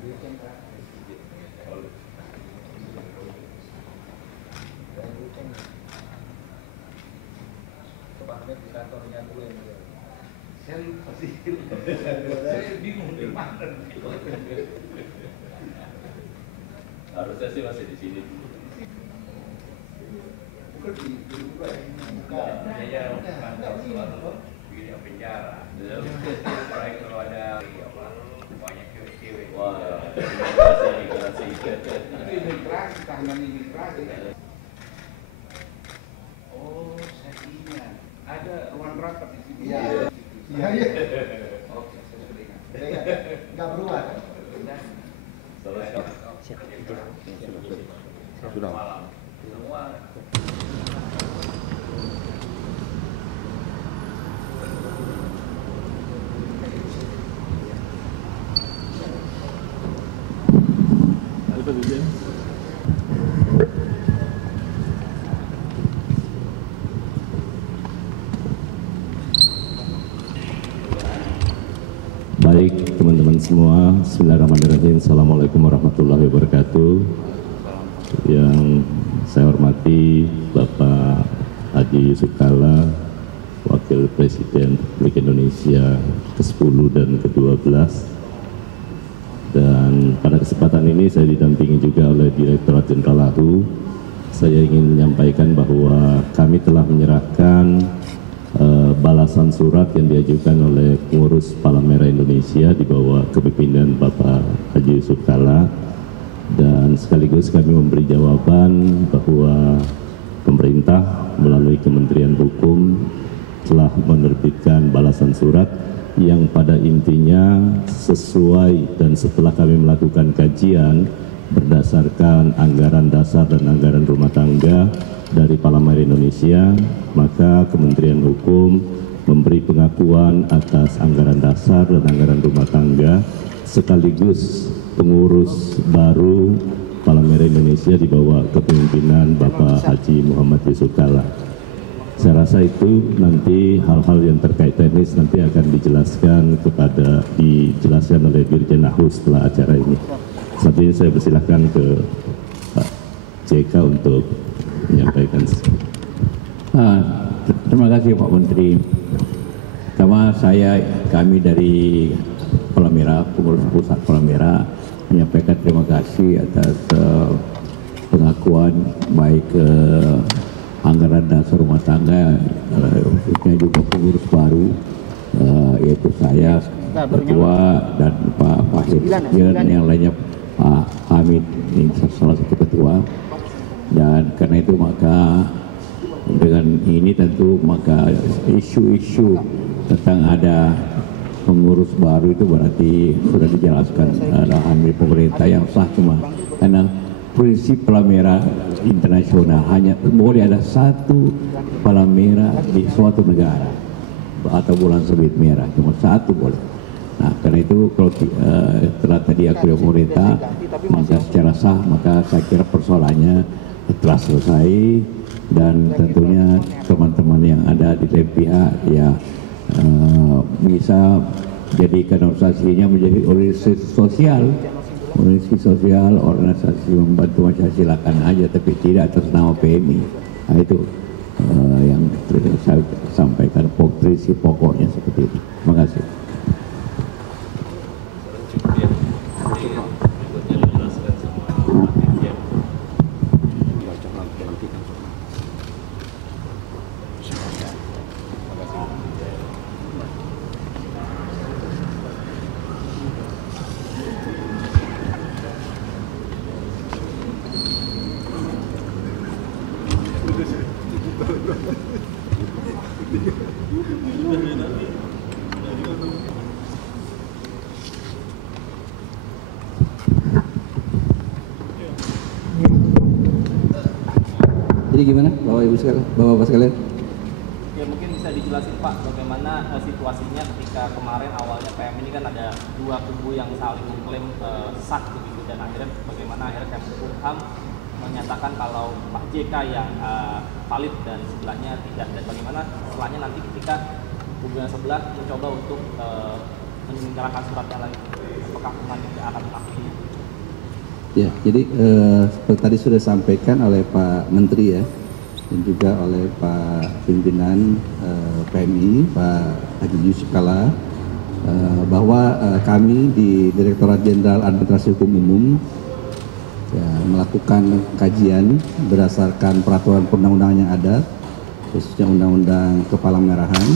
Di kantornya gue saya lupa sih, saya bingung di mana. Harusnya sih masih di sini. Bukan di Ya, kantor selalu begini penjara. Baik kalau ada banyak cewek-cewek. Wah, imigrasi. Itu imigrasi, tahanan imigrasi. Oh, saya ingat. Ada ruang rapat di sini. Iya. Oke, saya sudah ingat. Nggak berubah kan? Sudah. Semua. Baik teman-teman semua, bismillahirrahmanirrahim. Assalamualaikum warahmatullahi wabarakatuh. Yang saya hormati Bapak Haji Yusuf Kalla, Wakil Presiden Republik Indonesia ke-10 dan ke-12. Dan pada kesempatan ini saya didampingi juga oleh Direktorat Jenderal AHU. Saya ingin menyampaikan bahwa kami telah menyerahkan balasan surat yang diajukan oleh pengurus Palang Merah Indonesia di bawah kepemimpinan Bapak Haji Yusuf Kalla, dan sekaligus kami memberi jawaban bahwa pemerintah melalui Kementerian Hukum telah menerbitkan balasan surat yang pada intinya sesuai, dan setelah kami melakukan kajian berdasarkan anggaran dasar dan anggaran rumah tangga dari Palang Merah Indonesia, maka Kementerian Hukum memberi pengakuan atas anggaran dasar dan anggaran rumah tangga sekaligus pengurus baru Palang Merah Indonesia di bawah kepemimpinan Bapak Haji Muhammad Yusuf Kalla. Saya rasa itu nanti hal-hal yang terkait teknis nanti akan dijelaskan oleh Dirjen AHU setelah acara ini. Saat ini saya persilahkan ke Pak JK untuk menyampaikan. Terima kasih Pak Menteri. Pertama kami dari Palang Merah, pengurus pusat Palang Merah, menyampaikan terima kasih atas pengakuan baik anggaran dasar rumah tangga, khususnya juga pengurus baru, yaitu saya ketua dan Pak Fahid dan yang lainnya Pak Hamid, ini salah satu ketua. Dan karena itu maka dengan ini tentu maka isu-isu tentang ada pengurus baru itu berarti sudah dijelaskan arahan dari pemerintah yang sah, cuma karena prinsip Palang Merah internasional hanya boleh ada satu Palang Merah di suatu negara atau bulan sabit merah, cuma satu boleh. Nah, karena itu kalau setelah tadi aku pemerintah maka secara sah, maka saya kira persoalannya telah selesai, dan tentunya teman-teman yang ada di lain pihak ya bisa jadikan organisasinya menjadi organisasi sosial, organisasi membantu masyarakat, silakan aja, tapi tidak atas nama PMI. Nah, itu yang saya sampaikan, prinsip pokoknya seperti itu. Terima kasih. Jadi gimana Bapak-Ibu sekalian? Ya mungkin bisa dijelasin Pak bagaimana situasinya ketika kemarin awalnya PM ini kan ada dua kubu yang saling mengklaim sah begitu, dan akhirnya bagaimana akhirnya Kemenkumham menyatakan kalau Pak JK yang valid dan sebelahnya tidak, dan bagaimana setelahnya nanti ketika kubu yang sebelah mencoba untuk meninggalkan suratnya lagi, apakah nanti akan mengakui Ya, jadi seperti tadi sudah disampaikan oleh Pak Menteri ya, dan juga oleh Pak Pimpinan PMI, Pak Haji Yusuf Kalla, bahwa kami di Direktorat Jenderal Administrasi Hukum Umum ya, melakukan kajian berdasarkan peraturan perundang-undangan yang ada, khususnya Undang-Undang Kepala-Merahan,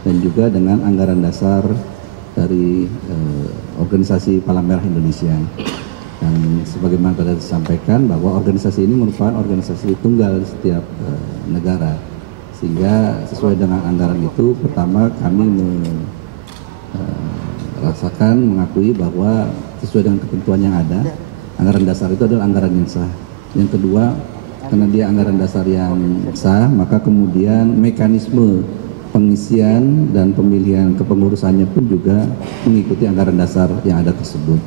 dan juga dengan anggaran dasar dari Organisasi Palang Merah Indonesia. Dan sebagaimana tadi disampaikan bahwa organisasi ini merupakan organisasi tunggal di setiap negara, sehingga sesuai dengan anggaran itu, pertama kami mengakui bahwa sesuai dengan ketentuan yang ada, anggaran dasar itu adalah anggaran yang sah. Yang kedua, karena dia anggaran dasar yang sah, maka kemudian mekanisme pengisian dan pemilihan kepengurusannya pun juga mengikuti anggaran dasar yang ada tersebut.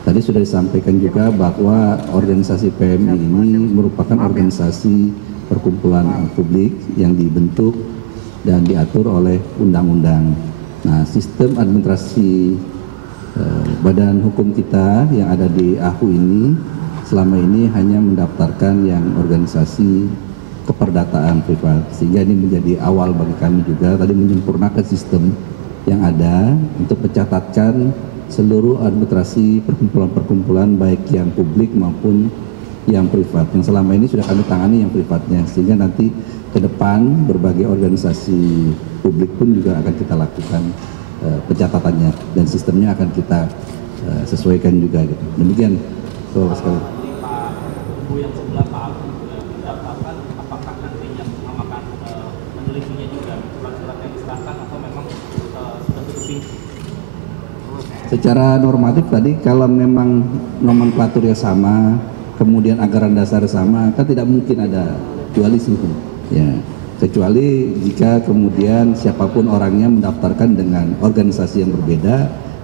Tadi sudah disampaikan juga bahwa organisasi PMI ini merupakan organisasi perkumpulan publik yang dibentuk dan diatur oleh undang-undang. Nah, sistem administrasi badan hukum kita yang ada di AHU ini selama ini hanya mendaftarkan yang organisasi keperdataan privat, sehingga ini menjadi awal bagi kami juga tadi menyempurnakan sistem yang ada untuk mencatatkan seluruh administrasi perkumpulan-perkumpulan baik yang publik maupun yang privat. Yang selama ini sudah kami tangani yang privatnya, sehingga nanti ke depan berbagai organisasi publik pun juga akan kita lakukan pencatatannya dan sistemnya akan kita sesuaikan juga. Gitu. Demikian, Bapak sekalian. Pak Kubu yang sebelah Pak Abu mendaftarkan, apakah nantinya akan menelitinya juga surat-surat yang diserahkan atau memang sudah tutup pintu? Secara normatif tadi kalau memang nomenklaturnya sama, kemudian anggaran dasar sama, kan tidak mungkin ada dualisme. Ya, kecuali jika kemudian siapapun orangnya mendaftarkan dengan organisasi yang berbeda,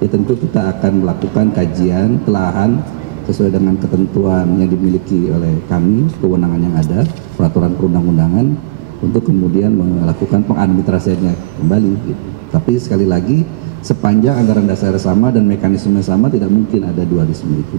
ya tentu kita akan melakukan kajian, telahan sesuai dengan ketentuan yang dimiliki oleh kami, kewenangan yang ada, peraturan perundang-undangan, untuk kemudian melakukan pengadministrasiannya kembali. Gitu. Tapi sekali lagi, sepanjang anggaran dasar sama dan mekanisme sama, tidak mungkin ada dualisme itu.